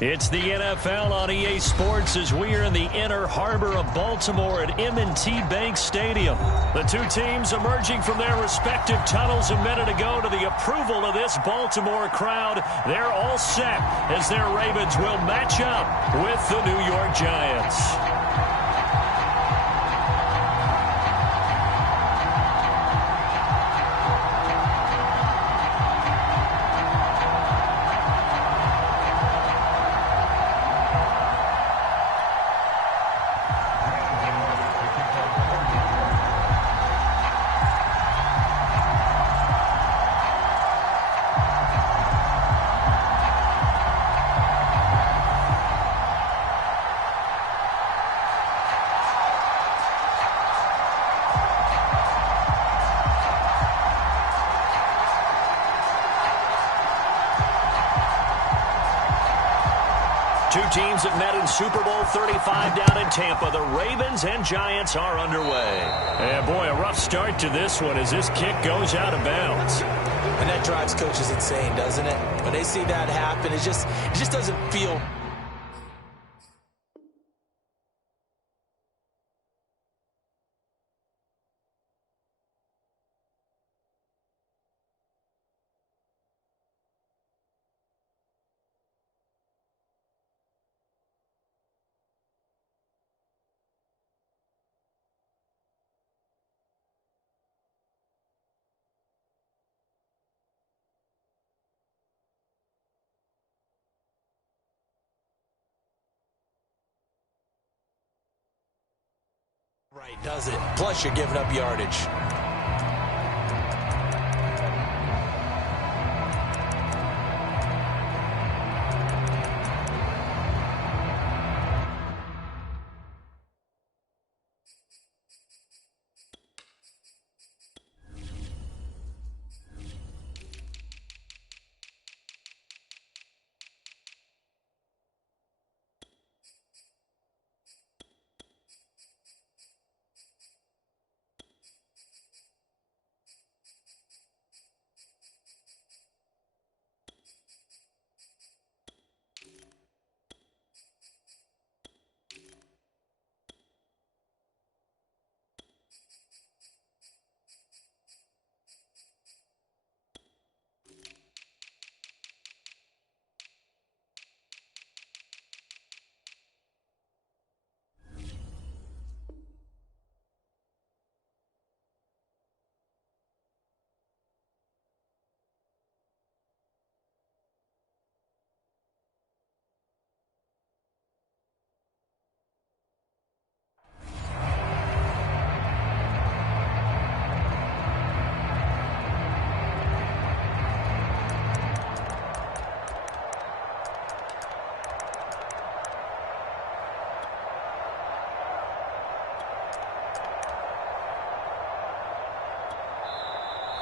It's the NFL on EA Sports as we are in the inner harbor of Baltimore at M&T Bank Stadium. The two teams emerging from their respective tunnels a minute ago to the approval of this Baltimore crowd. They're all set as their Ravens will match up with the New York Giants. Two teams that met in Super Bowl 35 down in Tampa. The Ravens and Giants are underway. And boy, a rough start to this one as this kick goes out of bounds. And that drives coaches insane, doesn't it? When they see that happen, it just doesn't feel... right, does it? Plus, you're giving up yardage.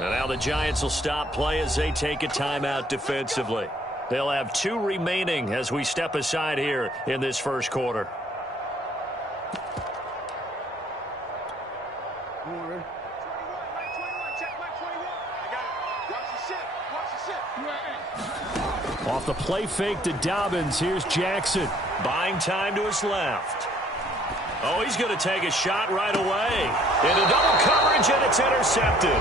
And now the Giants will stop play as they take a timeout defensively. They'll have two remaining as we step aside here in this first quarter. Off the play fake to Dobbins, here's Jackson. Buying time to his left. Oh, he's going to take a shot right away. Into double coverage, and it's intercepted.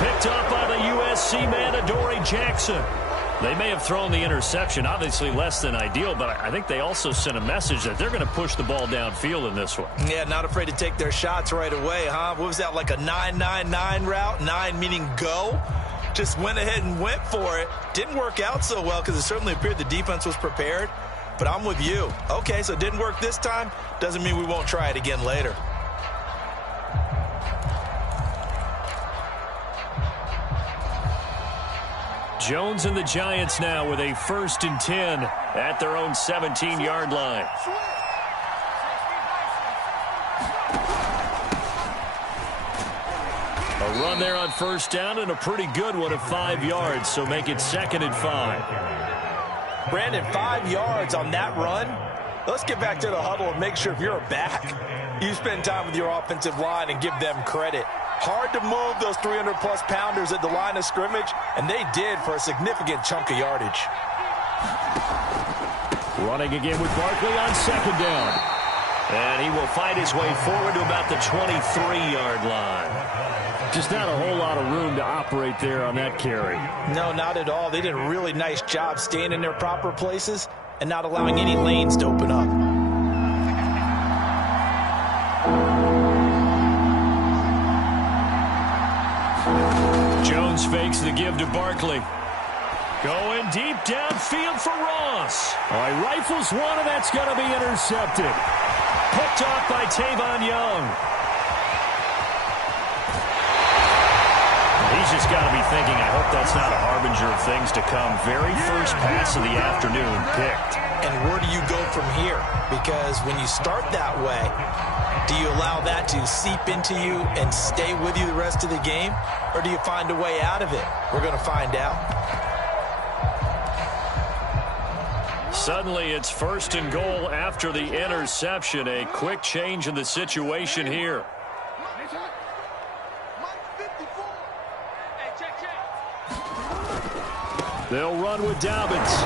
Picked up by the USC man, Adoree Jackson. They may have thrown the interception, obviously less than ideal, but I think they also sent a message that they're going to push the ball downfield in this one. Yeah, not afraid to take their shots right away, huh? What was that, like a 9-9-9 route? 9 meaning go? Just went ahead and went for it. Didn't work out so well because it certainly appeared the defense was prepared. But I'm with you. Okay, so it didn't work this time. Doesn't mean we won't try it again later. Jones and the Giants now with a 1st and 10 at their own 17-yard line. A run there on 1st down and a pretty good one of 5 yards, so make it 2nd and 5. Brandon, 5 yards on that run. Let's get back to the huddle and make sure if you're a back, you spend time with your offensive line and give them credit. Hard to move those 300-plus pounders at the line of scrimmage, and they did for a significant chunk of yardage. Running again with Barkley on second down. And he will fight his way forward to about the 23-yard line. Just not a whole lot of room to operate there on that carry. No, not at all. They did a really nice job staying in their proper places and not allowing any lanes to open up. Jones fakes the give to Barkley. Going deep downfield for Ross. All right, rifles one, and that's going to be intercepted. Picked off by Tavon Young. He's just got to be thinking, I hope that's not a harbinger of things to come. Very first pass of the afternoon picked. And where do you go from here? Because when you start that way, do you allow that to seep into you and stay with you the rest of the game? Or do you find a way out of it? We're going to find out. Suddenly it's first and goal after the interception. A quick change in the situation here. They'll run with Dobbins.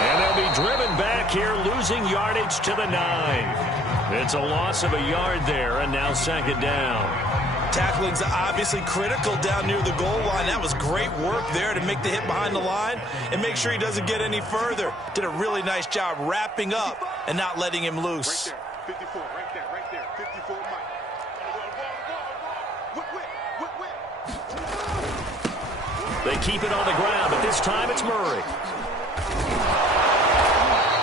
And they'll be driven back here, losing yardage to the 9. It's a loss of a yard there, and now second down. Tackling's obviously critical down near the goal line. That was great work there to make the hit behind the line and make sure he doesn't get any further. Did a really nice job wrapping up and not letting him loose. Right there, 54, right there, 54, Mike. They keep it on the ground, but this time it's Murray.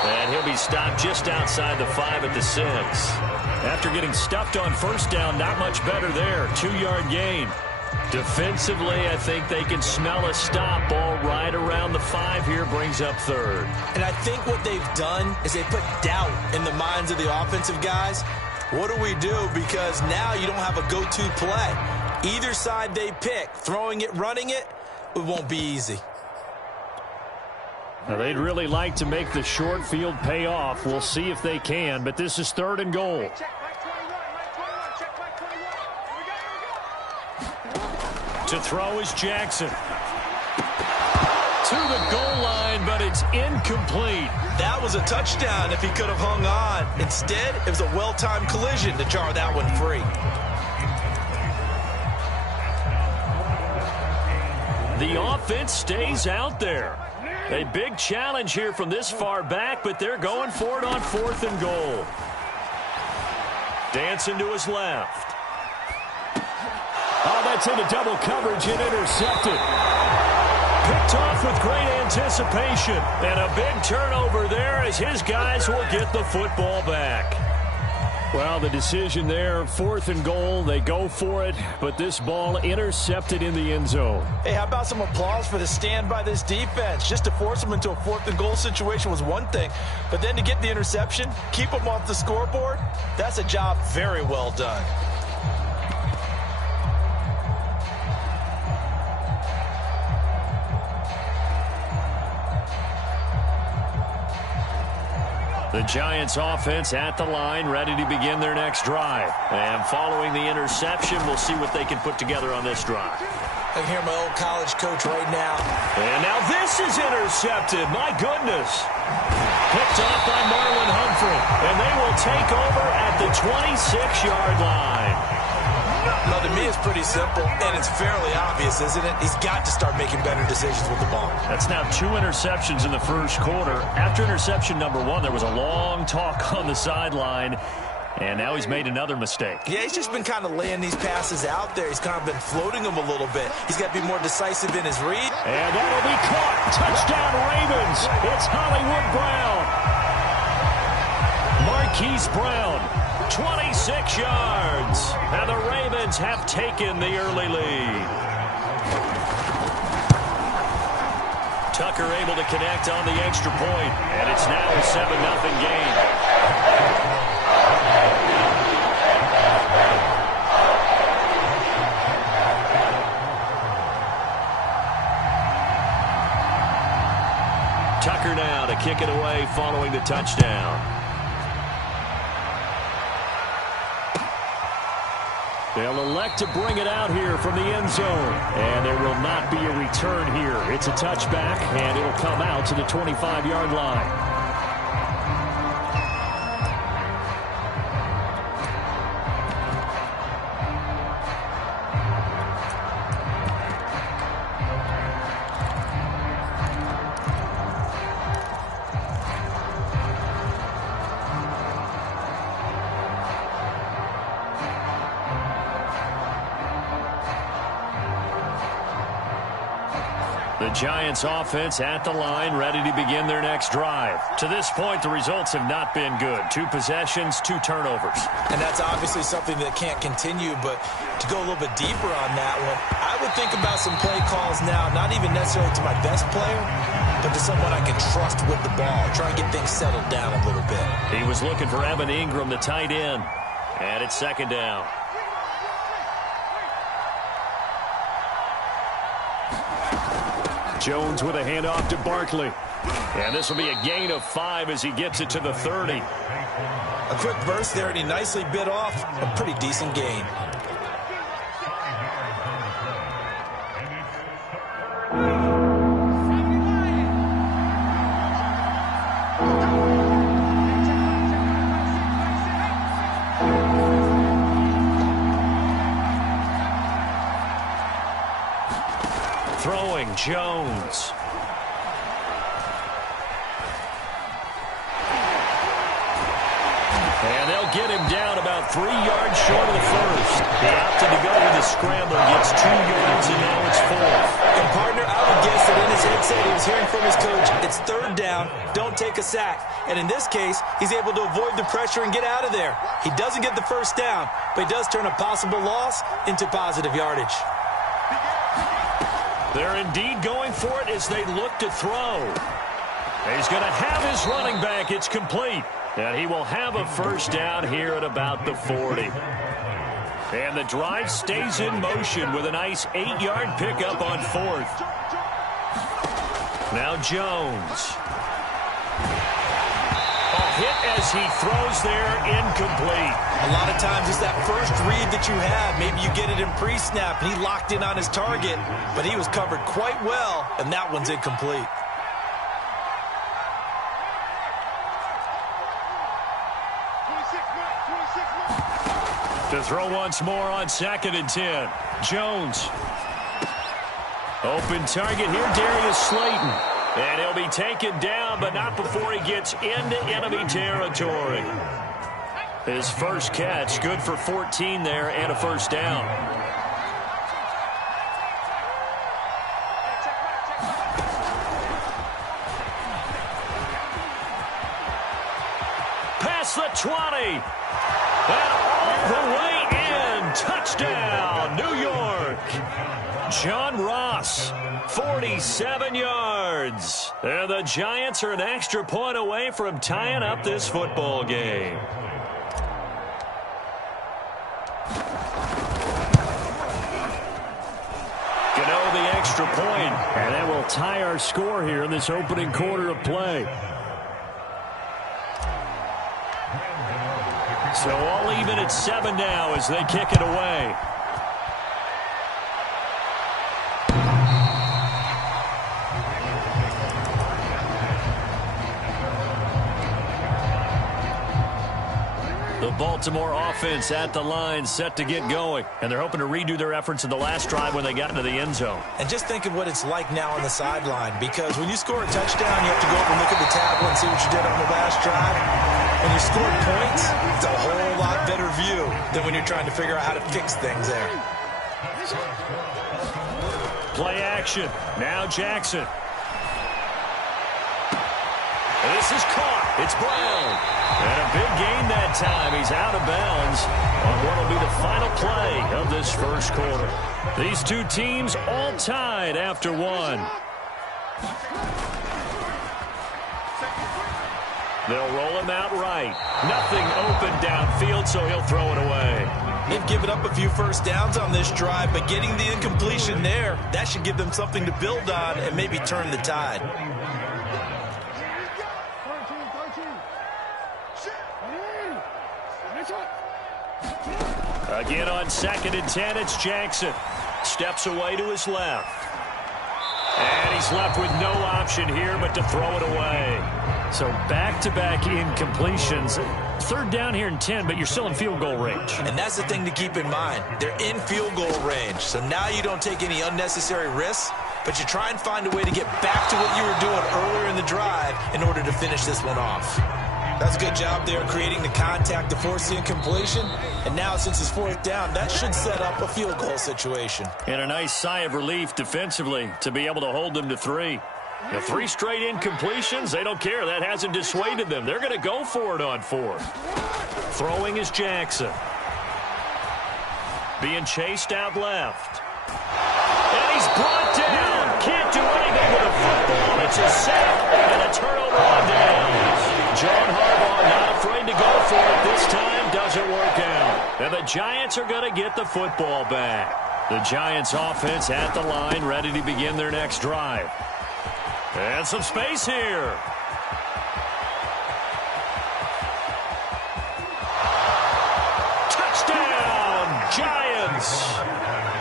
And he'll be stopped just outside the 5 at the 6. After getting stuffed on first down, not much better there. 2-yard gain. Defensively, I think they can smell a stop. Ball right around the 5 here, brings up third. And I think what they've done is they put doubt in the minds of the offensive guys. What do we do? Because now you don't have a go-to play. Either side they pick, throwing it, running it, it won't be easy. Now, they'd really like to make the short field pay off. We'll see if they can, but this is third and goal. To throw is Jackson. To the goal line, but it's incomplete. That was a touchdown if he could have hung on. Instead, it was a well-timed collision to jar that one free. The offense stays out there. A big challenge here from this far back, but they're going for it on fourth and goal. Dancing to his left. Oh, that's into double coverage and intercepted. Picked off with great anticipation. And a big turnover there as his guys will get the football back. Well, the decision there, fourth and goal, they go for it, but this ball intercepted in the end zone. Hey, how about some applause for the stand by this defense? Just to force them into a fourth and goal situation was one thing, but then to get the interception, keep them off the scoreboard, that's a job very well done. The Giants offense at the line, ready to begin their next drive. And following the interception, we'll see what they can put together on this drive. I can hear my old college coach right now. And now this is intercepted. My goodness. Picked off by Marlon Humphrey. And they will take over at the 26-yard line. No, to me, it's pretty simple, and it's fairly obvious, isn't it? He's got to start making better decisions with the ball. That's now 2 interceptions in the first quarter. After interception number 1, there was a long talk on the sideline, and now he's made another mistake. Yeah, he's just been kind of laying these passes out there. He's kind of been floating them a little bit. He's got to be more decisive in his read. And that'll be caught. Touchdown, Ravens. It's Hollywood Brown. Marquise Brown. 26 yards, and the Ravens have taken the early lead. Tucker able to connect on the extra point, and it's now a 7-0 game. Tucker now to kick it away following the touchdown. They'll elect to bring it out here from the end zone. And there will not be a return here. It's a touchback, and it'll come out to the 25-yard line. The Giants offense at the line, ready to begin their next drive. To this point, the results have not been good. 2 possessions, 2 turnovers. And that's obviously something that can't continue, but to go a little bit deeper on that one, I would think about some play calls now, not even necessarily to my best player, but to someone I can trust with the ball. Try and get things settled down a little bit. He was looking for Evan Ingram, the tight end. And it's 2nd down. Jones with a handoff to Barkley. And this will be a gain of 5 as he gets it to the 30. A quick burst there, and he nicely bit off a pretty decent gain. Throwing, Jones. And they'll get him down about 3 yards short of the first. He opted to go with a scramble, gets 2 yards, and now it's 4th. And partner, I would guess that in his headset he was hearing from his coach, it's 3rd down, don't take a sack. And in this case, he's able to avoid the pressure and get out of there. He doesn't get the first down, but he does turn a possible loss into positive yardage. They're indeed going for it as they look to throw. He's going to have his running back. It's complete. And he will have a first down here at about the 40. And the drive stays in motion with a nice 8-yard pickup on 4th. Now Jones. A hit as he throws there, incomplete. A lot of times it's that first read that you have. Maybe you get it in pre-snap, and he locked in on his target, but he was covered quite well, and that one's incomplete. To throw once more on 2nd and 10. Jones. Open target here, Darius Slayton. And he'll be taken down, but not before he gets into enemy territory. His first catch, good for 14 there and a first down. Past the 20. And all the way in. Touchdown, New York. John Ross, 47 yards. And the Giants are an extra point away from tying up this football game. Gano the extra point, and that will tie our score here in this opening quarter of play. So all even at 7 now as they kick it away. The Baltimore offense at the line, set to get going. And they're hoping to redo their efforts in the last drive when they got into the end zone. And just think of what it's like now on the sideline, because when you score a touchdown, you have to go up and look at the tablet and see what you did on the last drive. When you score points, it's a whole lot better view than when you're trying to figure out how to fix things there. Play action. Now Jackson. This is caught. It's Brown. And a big gain that time. He's out of bounds on what will be the final play of this first quarter. These two teams all tied after 1. They'll roll him out right. Nothing open downfield, so he'll throw it away. They've given up a few first downs on this drive, but getting the incompletion there, that should give them something to build on and maybe turn the tide. Again on 2nd and 10, it's Jackson. Steps away to his left. And he's left with no option here but to throw it away. So back-to-back incompletions. 3rd down here and 10, but you're still in field goal range. And that's the thing to keep in mind. They're in field goal range, so now you don't take any unnecessary risks, but you try and find a way to get back to what you were doing earlier in the drive in order to finish this one off. That's a good job there creating the contact to force the incompletion. And now since it's fourth down, that should set up a field goal situation. And a nice sigh of relief defensively to be able to hold them to 3. The 3 straight incompletions, they don't care. That hasn't dissuaded them. They're going to go for it on 4th. Throwing is Jackson. Being chased out left. And he's brought down. Can't do anything with a football. It's a sack and a turnover on downs. John Harbaugh not afraid to go for it. This time doesn't work out. And the Giants are going to get the football back. The Giants offense at the line, ready to begin their next drive. And some space here. Touchdown, Giants.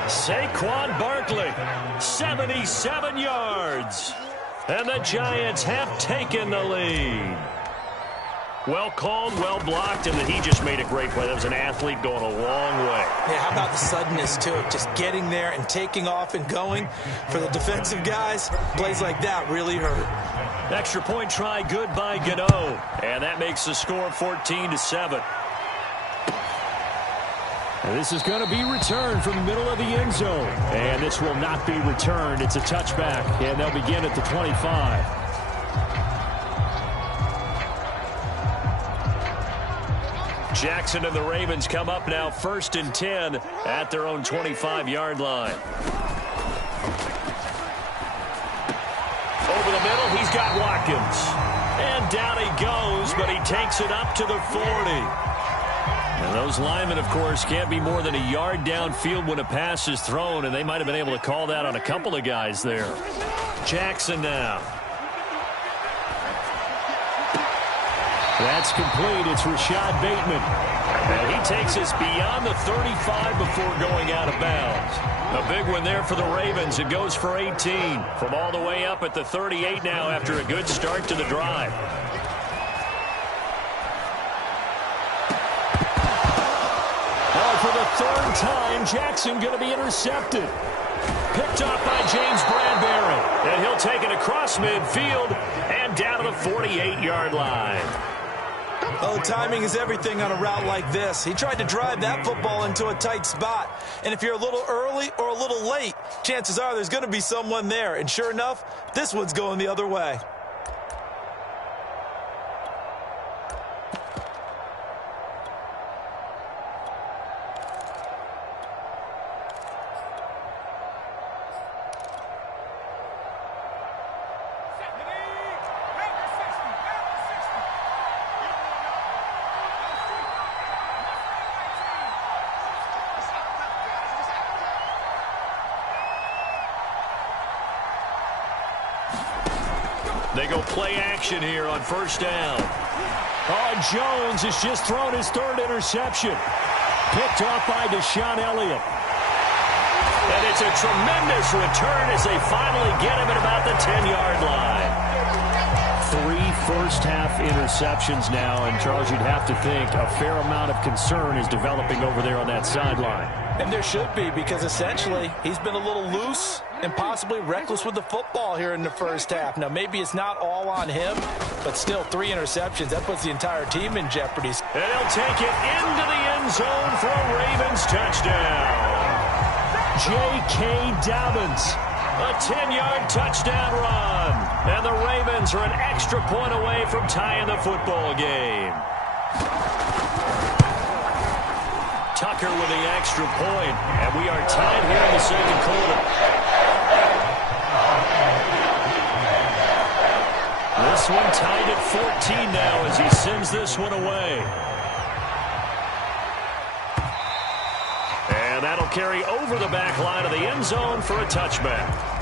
Saquon Barkley, 77 yards. And the Giants have taken the lead. Well called, well blocked, and he just made a great play. That was an athlete going a long way. Yeah, how about the suddenness, too? Just getting there and taking off and going. For the defensive guys, plays like that really hurt. Extra point try good by Gano. And that makes the score 14-7. And this is going to be returned from the middle of the end zone. And this will not be returned. It's a touchback, and they'll begin at the 25. Jackson and the Ravens come up now 1st and 10 at their own 25-yard line. Over the middle, he's got Watkins. And down he goes, but he takes it up to the 40. And those linemen, of course, can't be more than a yard downfield when a pass is thrown, and they might have been able to call that on a couple of guys there. Jackson now. That's complete. It's Rashad Bateman. And he takes us beyond the 35 before going out of bounds. A big one there for the Ravens. It goes for 18 from all the way up at the 38 now after a good start to the drive. For the 3rd time, Jackson going to be intercepted. Picked off by James Bradbury. And he'll take it across midfield and down to the 48-yard line. Oh, timing is everything on a route like this. He tried to drive that football into a tight spot. And if you're a little early or a little late, chances are there's going to be someone there. And sure enough, this one's going the other way. They go play action here on 1st down. Oh, Jones has just thrown his 3rd interception. Picked off by Deshaun Elliott. And it's a tremendous return as they finally get him at about the 10-yard line. 3 first-half interceptions now, and Charles, you'd have to think a fair amount of concern is developing over there on that sideline. And there should be, because essentially he's been a little loose and possibly reckless with the football here in the first half. Now, maybe it's not all on him, but still 3 interceptions. That puts the entire team in jeopardy. And he'll take it into the end zone for a Ravens touchdown. J.K. Dobbins. A 10-yard touchdown run. And the Ravens are an extra point away from tying the football game. Tucker with the extra point, and we are tied here in the 2nd quarter. This one tied at 14 now as he sends this one away. And that'll carry over the back line of the end zone for a touchback.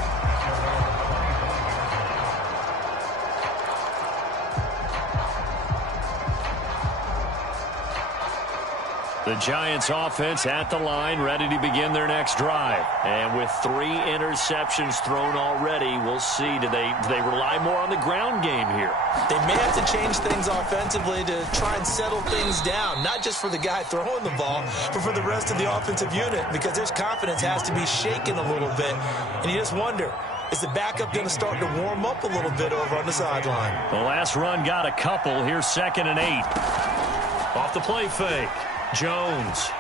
The Giants offense at the line, ready to begin their next drive. And with 3 interceptions thrown already, we'll see. Do they rely more on the ground game here? They may have to change things offensively to try and settle things down, not just for the guy throwing the ball, but for the rest of the offensive unit, because their confidence has to be shaken a little bit. And you just wonder, Is the backup going to start to warm up a little bit over on the sideline? The last run got a couple. Here's 2nd and 8. Off the play fake. Jones.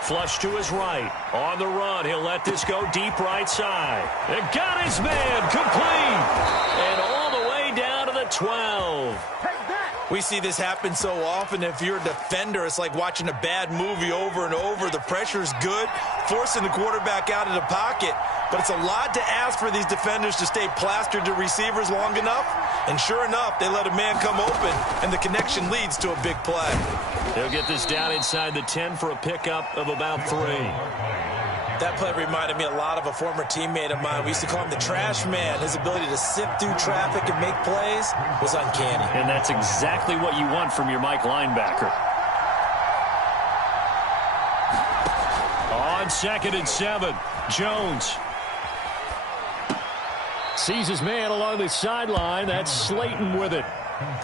Flush to his right. On the run. He'll let this go deep right side. And got his man complete. And all the way down to the 12. We see this happen so often. If you're a defender, it's like watching a bad movie over and over. The pressure's good, forcing the quarterback out of the pocket. But it's a lot to ask for these defenders to stay plastered to receivers long enough. And sure enough, they let a man come open, and the connection leads to a big play. They'll get this down inside the 10 for a pickup of about 3. That play reminded me a lot of a former teammate of mine. We used to call him the trash man. His ability to sift through traffic and make plays was uncanny. And that's exactly what you want from your Mike linebacker. On 2nd and 7, Jones. Sees his man along the sideline. That's Slayton with it.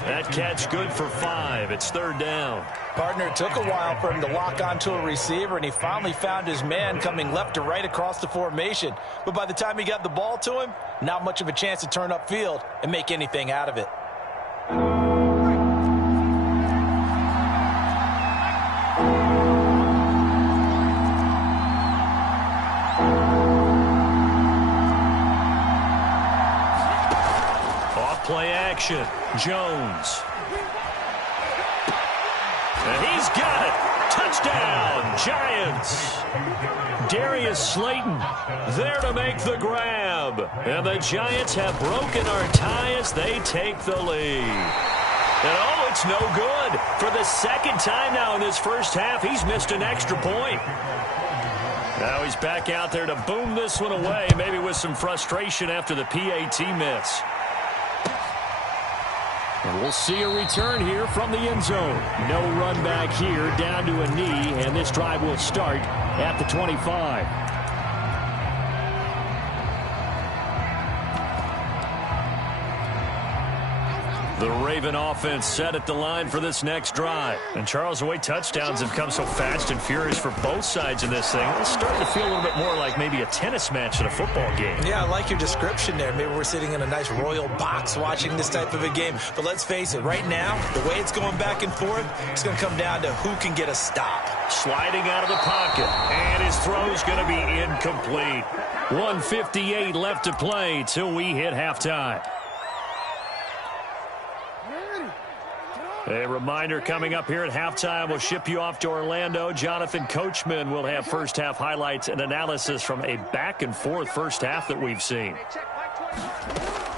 That catch good for 5. It's 3rd down. Partner, it took a while for him to lock onto a receiver, and he finally found his man coming left to right across the formation. But by the time he got the ball to him, not much of a chance to turn upfield and make anything out of it. Play action. Jones. And he's got it. Touchdown, Giants. Darius Slayton there to make the grab. And the Giants have broken our tie as they take the lead. And oh, it's no good. For the 2nd time now in this first half, he's missed an extra point. Now he's back out there to boom this one away, maybe with some frustration after the PAT miss. And we'll see a return here from the end zone. No run back here, down to a knee, and this drive will start at the 25. The Raven offense set at the line for this next drive. And Charles, the way touchdowns have come so fast and furious for both sides in this thing, it's starting to feel a little bit more like maybe a tennis match at a football game. Yeah, I like your description there. Maybe we're sitting in a nice royal box watching this type of a game. But let's face it, right now, the way it's going back and forth, it's going to come down to who can get a stop. Sliding out of the pocket, and his throw's going to be incomplete. 1:58 left to play till we hit halftime. A reminder coming up here at halftime. We'll ship you off to Orlando. Jonathan Coachman will have first-half highlights and analysis from a back-and-forth first half that we've seen.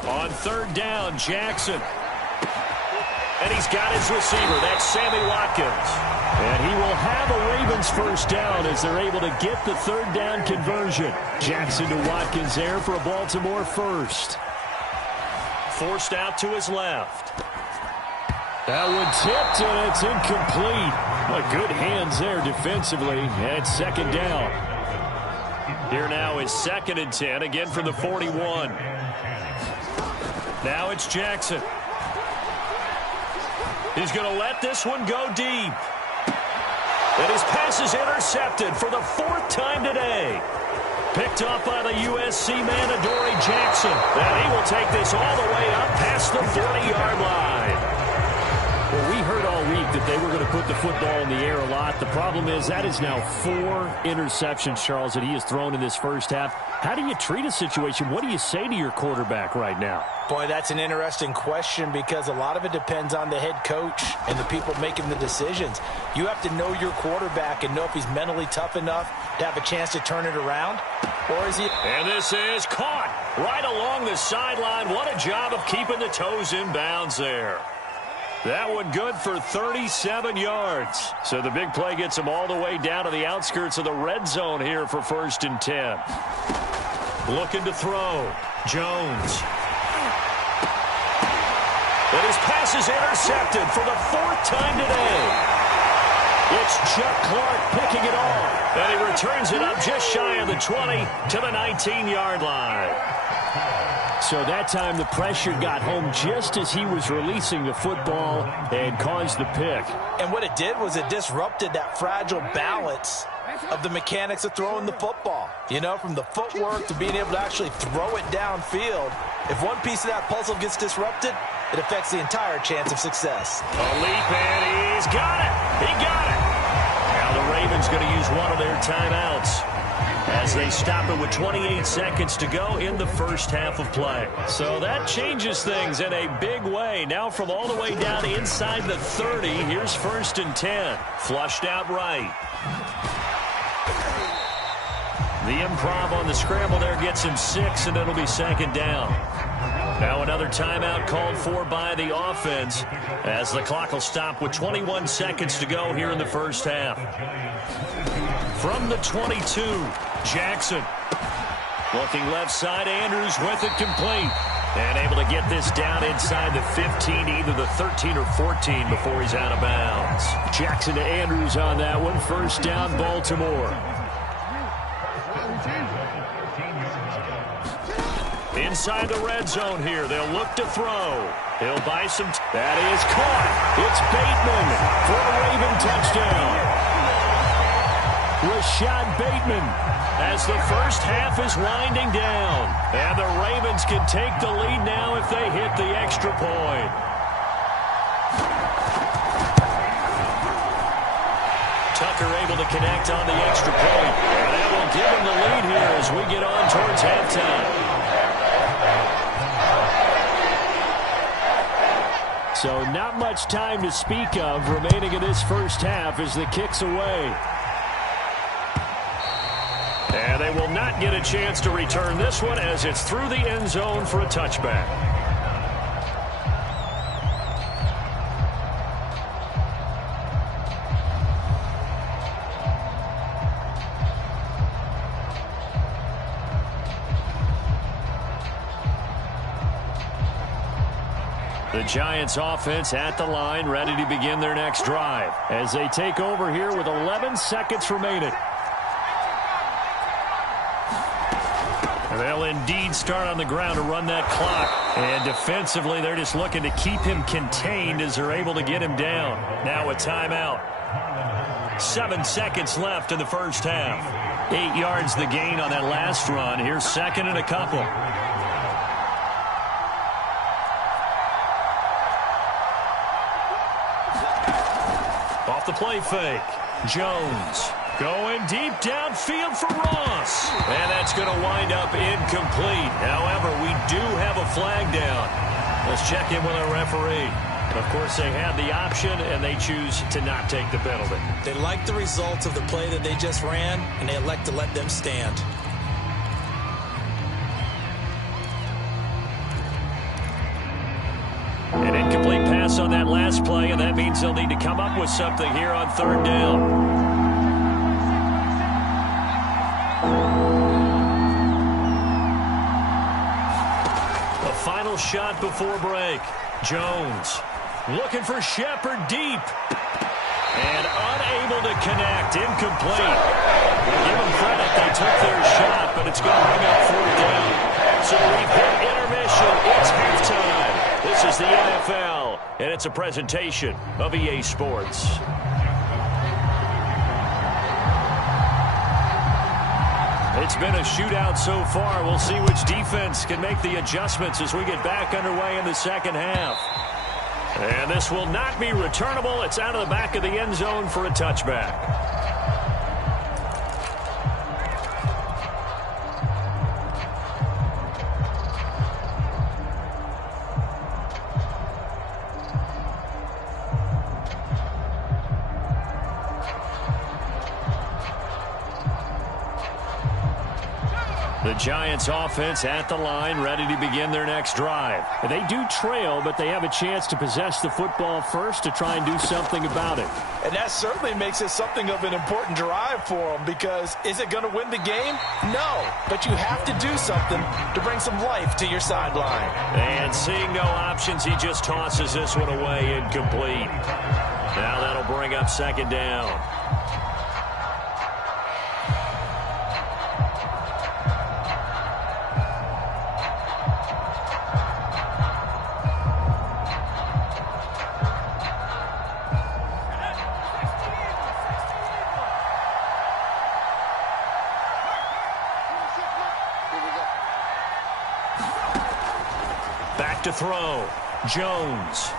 On 3rd down, Jackson. And he's got his receiver. That's Sammy Watkins. And he will have a Ravens first down as they're able to get the 3rd down conversion. Jackson to Watkins there for a Baltimore first. Forced out to his left. That one tipped, and it's incomplete. But good hands there defensively. And it's 2nd down. Here now is 2nd and 10, again from the 41. Now it's Jackson. He's going to let this one go deep. And his pass is intercepted for the 4th time today. Picked up by the USC man, Adoree Jackson. And he will take this all the way up past the 40-yard line. Well, we heard all week that they were going to put the football in the air a lot. The problem is that is now 4 interceptions, Charles, that he has thrown in this first half. How do you treat a situation? What do you say to your quarterback right now? Boy, that's an interesting question because a lot of it depends on the head coach and the people making the decisions. You have to know your quarterback and know if he's mentally tough enough to have a chance to turn it around, or is he... And this is caught right along the sideline. What a job of keeping the toes in bounds there. That one good for 37 yards. So the big play gets him all the way down to the outskirts of the red zone here for 1st and 10. Looking to throw. Jones. And his pass is intercepted for the 4th time today. It's Chuck Clark picking it off. And he returns it up just shy of the 20 to the 19-yard line. So that time the pressure got home just as he was releasing the football and caused the pick. And what it did was it disrupted that fragile balance of the mechanics of throwing the football. You know, from the footwork to being able to actually throw it downfield. If one piece of that puzzle gets disrupted, it affects the entire chance of success. A leap, and he's got it. He got it. Now the Ravens going to use one of their timeouts as they stop it with 28 seconds to go in the first half of play. So that changes things in a big way. Now from all the way down inside the 30, here's 1st and 10. Flushed out right. The improv on the scramble there gets him 6, and it'll be 2nd down. Now another timeout called for by the offense as the clock will stop with 21 seconds to go here in the first half. From the 22, Jackson. Looking left side, Andrews with it complete. And able to get this down inside the 15, either the 13 or 14 before he's out of bounds. Jackson to Andrews on that one. 1st down, Baltimore. Inside the red zone here. They'll look to throw. He'll buy some. That is caught. It's Bateman for a Raven touchdown. Rashad Bateman as the first half is winding down. And the Ravens can take the lead now if they hit the extra point. Tucker able to connect on the extra point. And that will give him the lead here as we get on towards halftime. So not much time to speak of remaining in this first half as the kick's away. And they will not get a chance to return this one as it's through the end zone for a touchback. The Giants offense at the line, ready to begin their next drive as they take over here with 11 seconds remaining. They'll indeed start on the ground to run that clock. And defensively, they're just looking to keep him contained as they're able to get him down. Now a timeout. 7 seconds left in the first half. 8 yards the gain on that last run. Here's 2nd and a couple. Off the play fake. Jones going deep downfield for Ross. And that's going to wind up incomplete. However, we do have a flag down. Let's check in with our referee. Of course, they have the option, and they choose to not take the penalty. They like the results of the play that they just ran, and they elect to let them stand. An incomplete pass on that last play, and that means they'll need to come up with something here on 3rd down. The final shot before break. Jones looking for Shepard deep. And unable to connect. Incomplete. We'll give them credit. They took their shot, but it's going to bring up 4th down. So we've hit intermission. It's halftime. This is the NFL, and it's a presentation of EA Sports. It's been a shootout so far. We'll see which defense can make the adjustments as we get back underway in the second half. And this will not be returnable. It's out of the back of the end zone for a touchback. The Giants offense at the line, ready to begin their next drive. They do trail, but they have a chance to possess the football first to try and do something about it. And that certainly makes it something of an important drive for them, because is it going to win the game? No, but you have to do something to bring some life to your sideline. And seeing no options, he just tosses this one away incomplete. Now that'll bring up 2nd down. left to throw. Jones.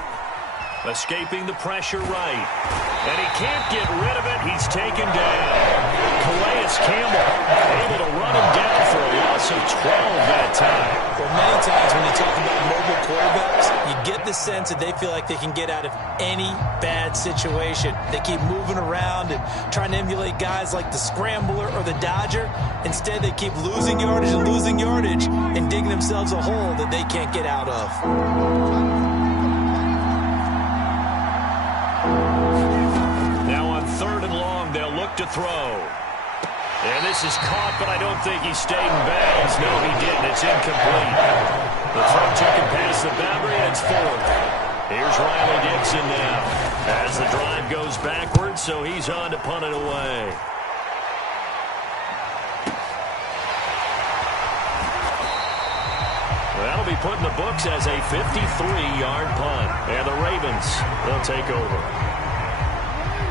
Escaping the pressure right. And he can't get rid of it. He's taken down. Calais Campbell able to run him down for a loss of 12 that time. Well, many times when you talk about mobile quarterbacks, you get the sense that they feel like they can get out of any bad situation. They keep moving around and trying to emulate guys like the Scrambler or the Dodger. Instead, they keep losing yardage and digging themselves a hole that they can't get out of. To throw. And this is caught, but I don't think he stayed in bounds. No, he didn't. It's incomplete. The throw took him past the boundary, and it's fourth. Here's Riley Dixon now as the drive goes backwards, so he's on to punt it away. That'll be put in the books as a 53-yard punt. And the Ravens will take over.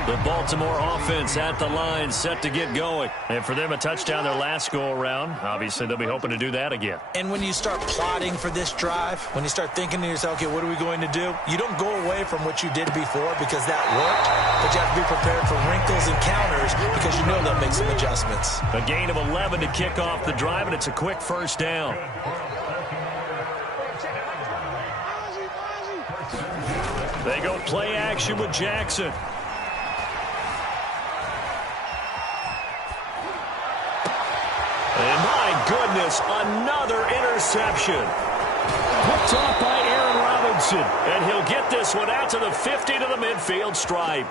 The Baltimore offense at the line, set to get going. And for them, a touchdown their last go-around. Obviously, they'll be hoping to do that again. And when you start plotting for this drive, when you start thinking to yourself, okay, what are we going to do? You don't go away from what you did before because that worked, but you have to be prepared for wrinkles and counters because you know they'll make some adjustments. A gain of 11 to kick off the drive, and it's a quick first down. They go play action with Jackson. And my goodness, another interception. Picked off by Aaron Robinson. And he'll get this one out to the 50 to the midfield stripe.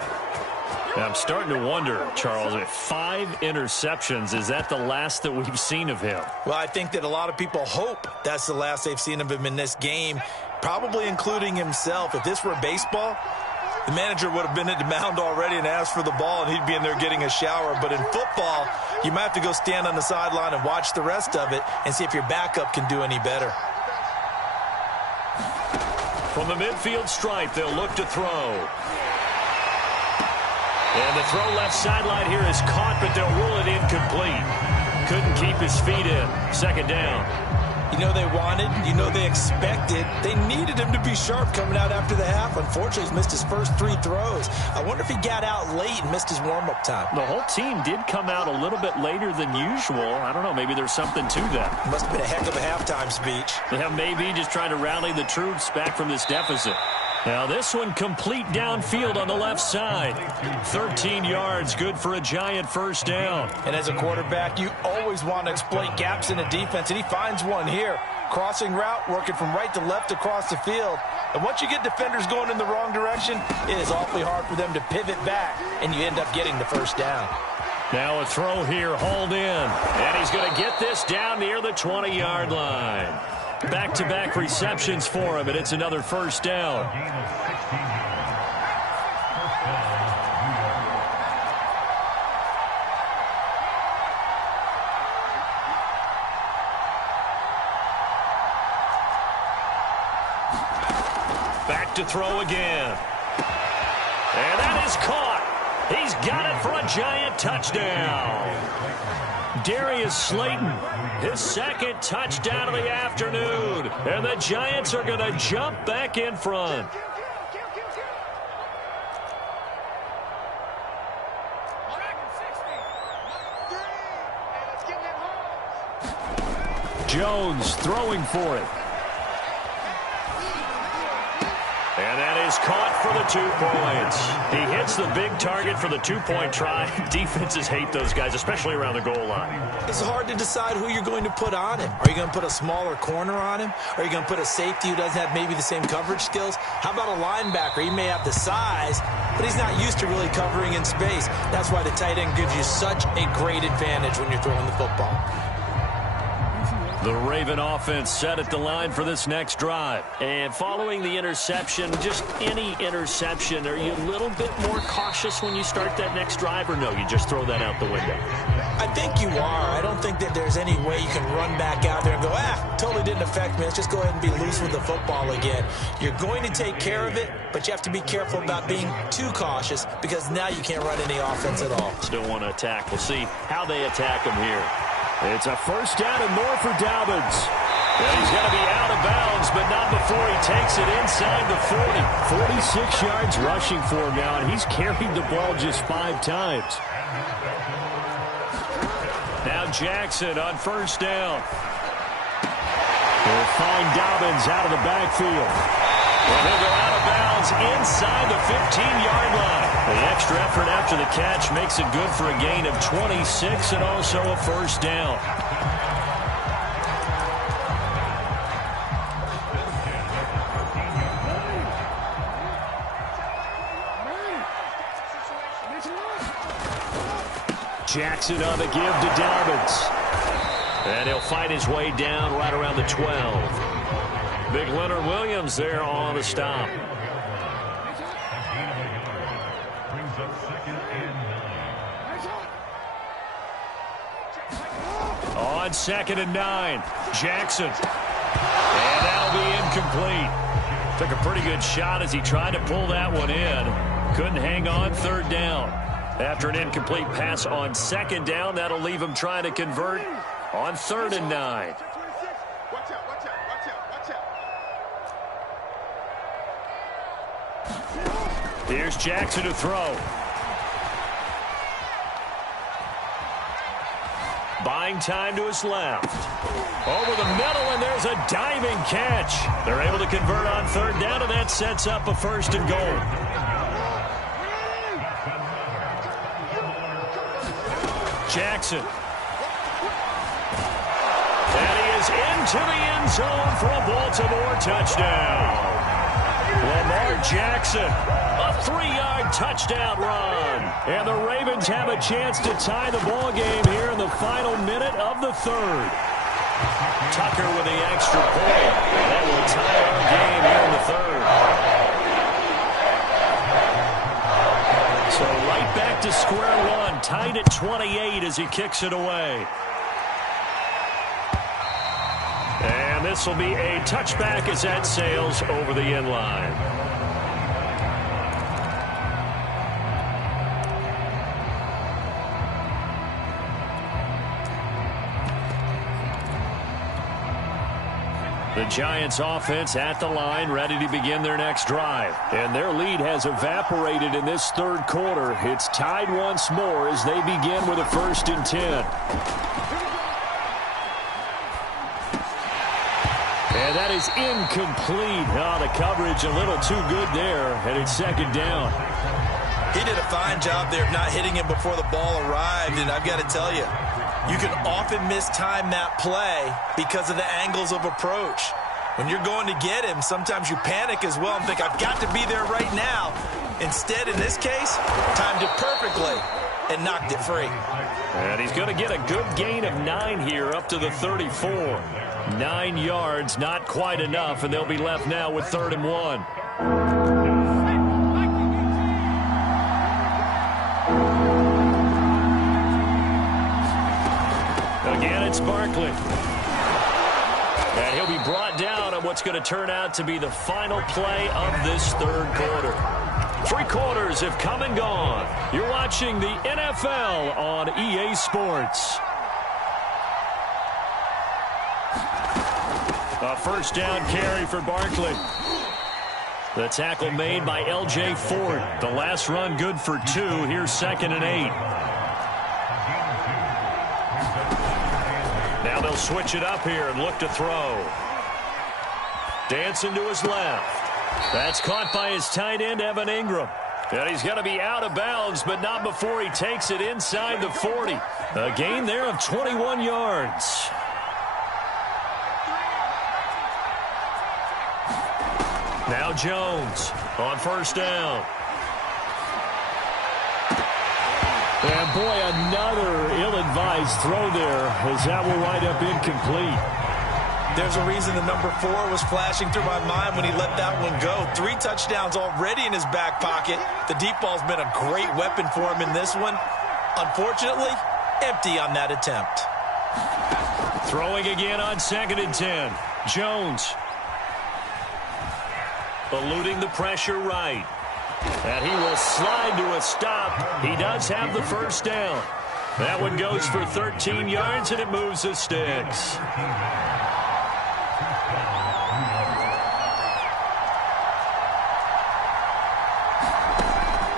Now, I'm starting to wonder, Charles, if 5 interceptions, is that the last that we've seen of him? Well, I think that a lot of people hope that's the last they've seen of him in this game, probably including himself. If this were baseball, the manager would have been at the mound already and asked for the ball, and he'd be in there getting a shower. But in football, you might have to go stand on the sideline and watch the rest of it and see if your backup can do any better. From the midfield stripe, they'll look to throw. And the throw left sideline here is caught, but they'll rule it incomplete. Couldn't keep his feet in. Second down. You know they wanted, you know they expected. They needed him to be sharp coming out after the half. Unfortunately, he's missed his first 3 throws. I wonder if he got out late and missed his warm-up time. The whole team did come out a little bit later than usual. I don't know, maybe there's something to that. Must have been a heck of a halftime speech. Yeah, maybe just trying to rally the troops back from this deficit. Now this one complete downfield on the left side. 13 yards, good for a giant first down. And as a quarterback, you always want to exploit gaps in a defense, and he finds one here. Crossing route, working from right to left across the field. And once you get defenders going in the wrong direction, it is awfully hard for them to pivot back, and you end up getting the first down. Now a throw here, hauled in. And he's going to get this down near the 20-yard line. Back-to-back receptions for him, and it's another first down. Back to throw again. And that is caught. He's got it for a giant touchdown. Darius Slayton, his second touchdown of the afternoon. And the Giants are going to jump back in front. Jones throwing for it. And that is caught for the 2 points. He hits the big target for the 2-point try. Defenses hate those guys, especially around the goal line. It's hard to decide who you're going to put on him. Are you going to put a smaller corner on him? Are you going to put a safety who doesn't have maybe the same coverage skills? How about a linebacker? He may have the size, but he's not used to really covering in space. That's why the tight end gives you such a great advantage when you're throwing the football. The Raven offense set at the line for this next drive. And following the interception, just any interception, are you a little bit more cautious when you start that next drive, or no, you just throw that out the window? I think you are. I don't think that there's any way you can run back out there and go, totally didn't affect me. Let's just go ahead and be loose with the football again. You're going to take care of it, but you have to be careful about being too cautious because now you can't run any offense at all. Still want to attack. We'll see how they attack them here. It's a first down and more for Dobbins. And he's going to be out of bounds, but not before he takes it inside the 40. 46 yards rushing for him now, and he's carried the ball just 5 times. Now Jackson on first down. They'll find Dobbins out of the backfield. And he'll go out of bounds inside the 15-yard line. The extra effort after the catch makes it good for a gain of 26 and also a first down. Jackson on the give to Dobbins. And he'll fight his way down right around the 12. Big Leonard Williams there on the stop. On 2nd and 9, Jackson. And that'll be incomplete. Took a pretty good shot as he tried to pull that one in. Couldn't hang on 3rd down. After an incomplete pass on 2nd down, that'll leave him trying to convert on 3rd and 9. Watch out, watch out, watch out, watch out. Here's Jackson to throw. Buying time to his left. Over the middle, and there's a diving catch. They're able to convert on 3rd down, and that sets up a 1st and goal. Jackson. And he is into the end zone for a Baltimore touchdown. Lamar Jackson, a 3-yard touchdown run. And the Ravens have a chance to tie the ball game here in the final minute of the 3rd. Tucker with the extra point. That will tie our game here in the 3rd. So right back to square one, tied at 28 as he kicks it away. And this will be a touchback as that sails over the end line. The Giants offense at the line, ready to begin their next drive. And their lead has evaporated in this 3rd quarter. It's tied once more as they begin with a 1st and 10. And that is incomplete. Oh, the coverage a little too good there, and it's 2nd down. He did a fine job there of not hitting him before the ball arrived, and I've got to tell you, you can often mistime that play because of the angles of approach. When you're going to get him, sometimes you panic as well and think, I've got to be there right now. Instead, in this case, timed it perfectly and knocked it free. And he's going to get a good gain of 9 here up to the 34. 9 yards, not quite enough, and they'll be left now with 3rd and 1. Again, it's Barkley. And he'll be brought down on what's going to turn out to be the final play of this 3rd quarter. 3 quarters have come and gone. You're watching the NFL on EA Sports. A 1st down carry for Barkley. The tackle made by L.J. Ford. The last run good for 2. Here's 2nd and 8. Now they'll switch it up here and look to throw. Dancing to his left. That's caught by his tight end, Evan Ingram. And he's going to be out of bounds, but not before he takes it inside the 40. A gain there of 21 yards. Now Jones on 1st down. And boy, another ill-advised throw there as that will wind up incomplete. There's a reason the number 4 was flashing through my mind when he let that one go. 3 touchdowns already in his back pocket. The deep ball's been a great weapon for him in this one. Unfortunately, empty on that attempt. Throwing again on 2nd and 10. Jones. Eluding the pressure right. And he will slide to a stop. He does have the 1st down. That one goes for 13 yards, and it moves the sticks.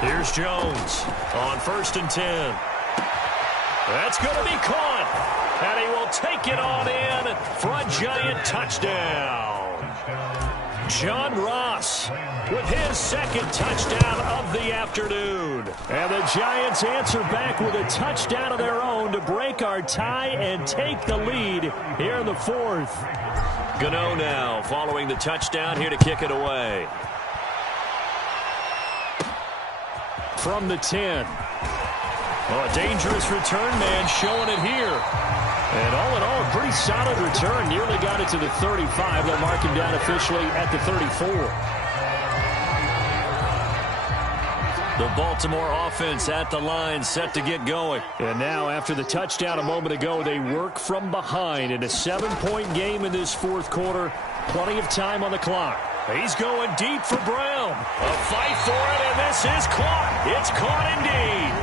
Here's Jones on 1st and 10. That's going to be caught. And he will take it on in for a Giant touchdown. John Ross with his second touchdown of the afternoon. And the Giants answer back with a touchdown of their own to break our tie and take the lead here in the 4th. Gano now following the touchdown here to kick it away. From the 10. Oh, a dangerous return man showing it here. And all in all, a pretty solid return. Nearly got it to the 35. They'll mark him down officially at the 34. The Baltimore offense at the line, set to get going. And now, after the touchdown a moment ago, they work from behind in a 7-point game in this 4th quarter. Plenty of time on the clock. He's going deep for Brown. A fight for it, and this is caught. It's caught indeed.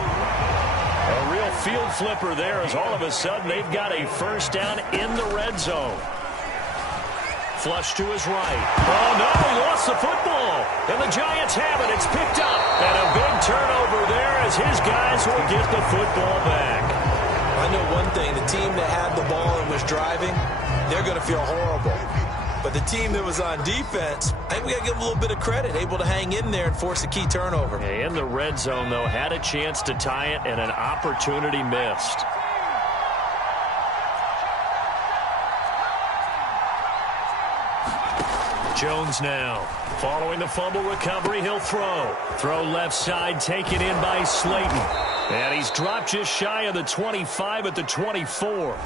A real field flipper there as all of a sudden they've got a first down in the red zone. Flush to his right. Oh, no, he lost the football. And the Giants have it. It's picked up. And a big turnover there as his guys will get the football back. I know one thing. The team that had the ball and was driving, they're going to feel horrible. But the team that was on defense, I think we got to give them a little bit of credit, able to hang in there and force a key turnover. In the red zone, though, had a chance to tie it and an opportunity missed. Jones now. Following the fumble recovery, he'll throw. Throw left side, taken in by Slayton. And he's dropped just shy of the 25 at the 24.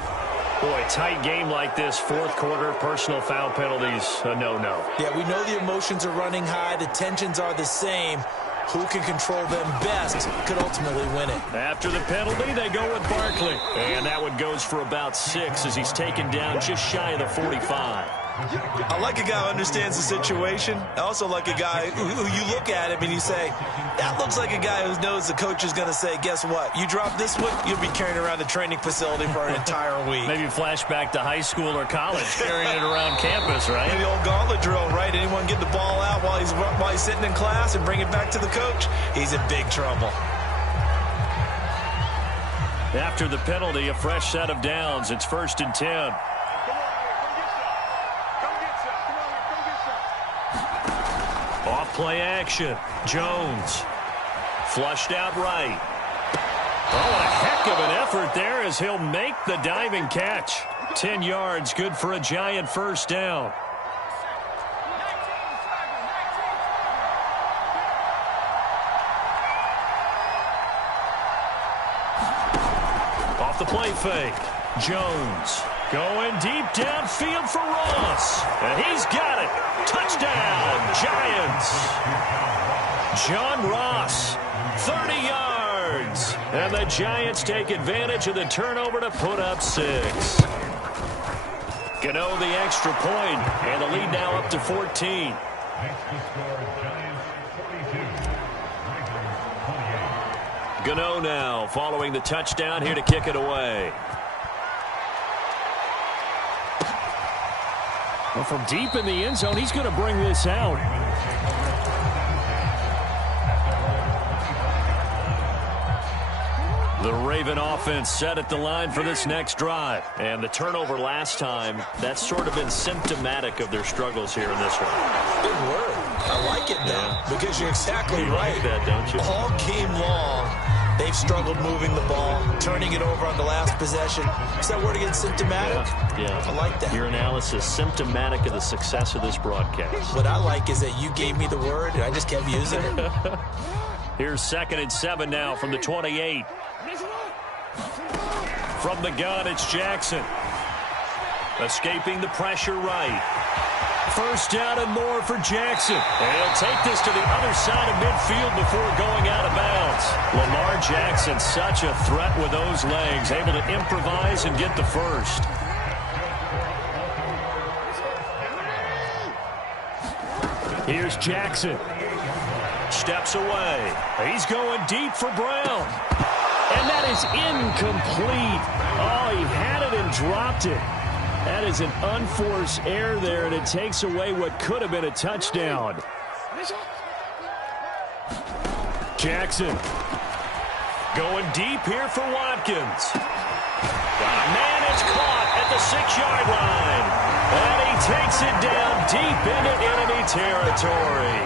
Boy, tight game like this, 4th quarter, personal foul penalties, a no-no. Yeah, we know the emotions are running high. The tensions are the same. Who can control them best could ultimately win it. After the penalty, they go with Barkley. And that one goes for about 6 as he's taken down just shy of the 45. I like a guy who understands the situation. I also like a guy who you look at him and you say, that looks like a guy who knows the coach is going to say, guess what? You drop this one, you'll be carrying around the training facility for an entire week. Maybe flashback to high school or college, carrying it around campus, right? And the old gauntlet drill, right? Anyone get the ball out while he's sitting in class and bring it back to the coach? He's in big trouble. After the penalty, a fresh set of downs. It's 1st and 10. Off play action. Jones. Flushed out right. Oh, what a heck of an effort there as he'll make the diving catch. 10 yards, good for a Giant first down. Off the play fake. Jones going deep downfield for Ross. And he's got it. Touchdown, Giants. John Ross, 30 yards. And the Giants take advantage of the turnover to put up 6. Gano the extra point, and the lead now up to 14. Gano now following the touchdown here to kick it away. Well, from deep in the end zone, he's going to bring this out. The Raven offense set at the line for this next drive. And the turnover last time, that's sort of been symptomatic of their struggles here in this one. Good word. I like it now because you're exactly right. Like that, don't you? All game long, they've struggled moving the ball, turning it over on the last possession. Is that word again, symptomatic? Yeah. I like that. Your analysis, symptomatic of the success of this broadcast. What I like is that you gave me the word and I just kept using it. Here's 2nd and 7 now from the 28. From the gun, it's Jackson. Escaping the pressure right. First down and more for Jackson. And he'll take this to the other side of midfield before going out of bounds. Lamar Jackson, such a threat with those legs, able to improvise and get the first. Here's Jackson. Steps away. He's going deep for Brown. And that is incomplete. Oh, he had it and dropped it. That is an unforced error there, and it takes away what could have been a touchdown. Jackson going deep here for Watkins. Man is caught at the 6-yard line. And he takes it down deep into enemy territory.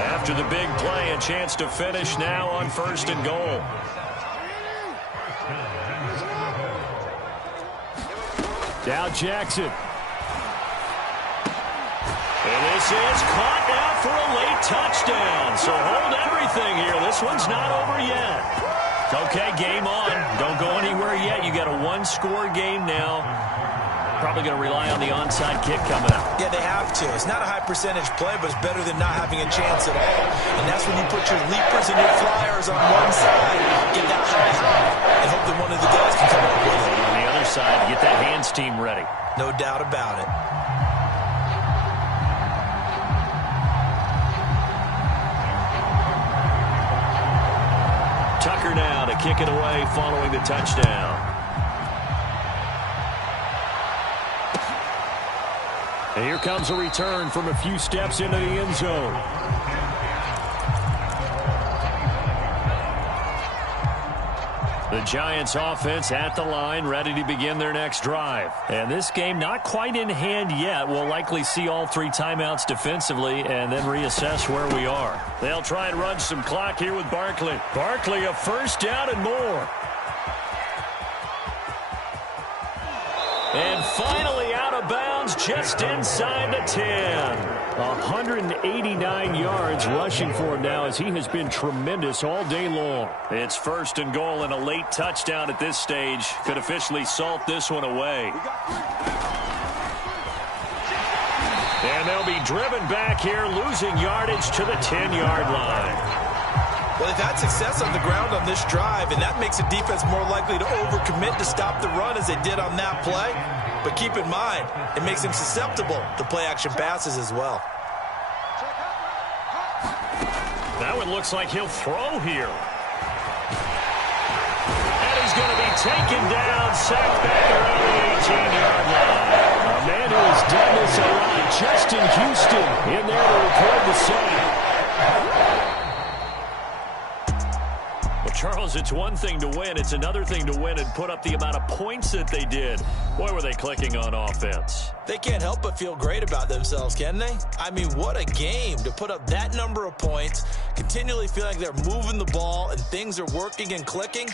After the big play, a chance to finish now on 1st and goal. Now Jackson. And this is caught now for a late touchdown. So hold everything here. This one's not over yet. Okay, game on. Don't go anywhere yet. You got a 1-score game now. Probably going to rely on the onside kick coming up. Yeah, they have to. It's not a high percentage play, but it's better than not having a chance at all. And that's when you put your leapers and your flyers on one side, get that high hop, and hope that one of the guys can come up with it. On the other side, get that hands team ready. No doubt about it. Tucker now to kick it away following the touchdown. And here comes a return from a few steps into the end zone. The Giants offense at the line, ready to begin their next drive. And this game not quite in hand yet. We'll likely see all 3 timeouts defensively and then reassess where we are. They'll try and run some clock here with Barkley. Barkley, a 1st down and more. And finally out of bounds just inside the 10. 189 yards rushing for him now as he has been tremendous all day long. It's 1st and goal and a late touchdown at this stage. Could officially salt this one away. And they'll be driven back here, losing yardage to the 10-yard line. Well, they've had success on the ground on this drive, and that makes the defense more likely to overcommit to stop the run as they did on that play. But keep in mind, it makes them susceptible to play-action passes as well. That one looks like he'll throw here. And he's going to be taken down, sacked back around the 18-yard line. A man who has done this a lot, Justin Houston, in there to record the sack. Charles, it's one thing to win. It's another thing to win and put up the amount of points that they did. Boy, were they clicking on offense. They can't help but feel great about themselves, can they? I mean, what a game to put up that number of points, continually feel like they're moving the ball and things are working and clicking.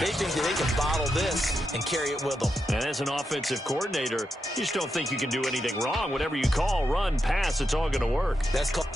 They think that they can bottle this and carry it with them. And as an offensive coordinator, you just don't think you can do anything wrong. Whatever you call, run, pass, it's all going to work. That's called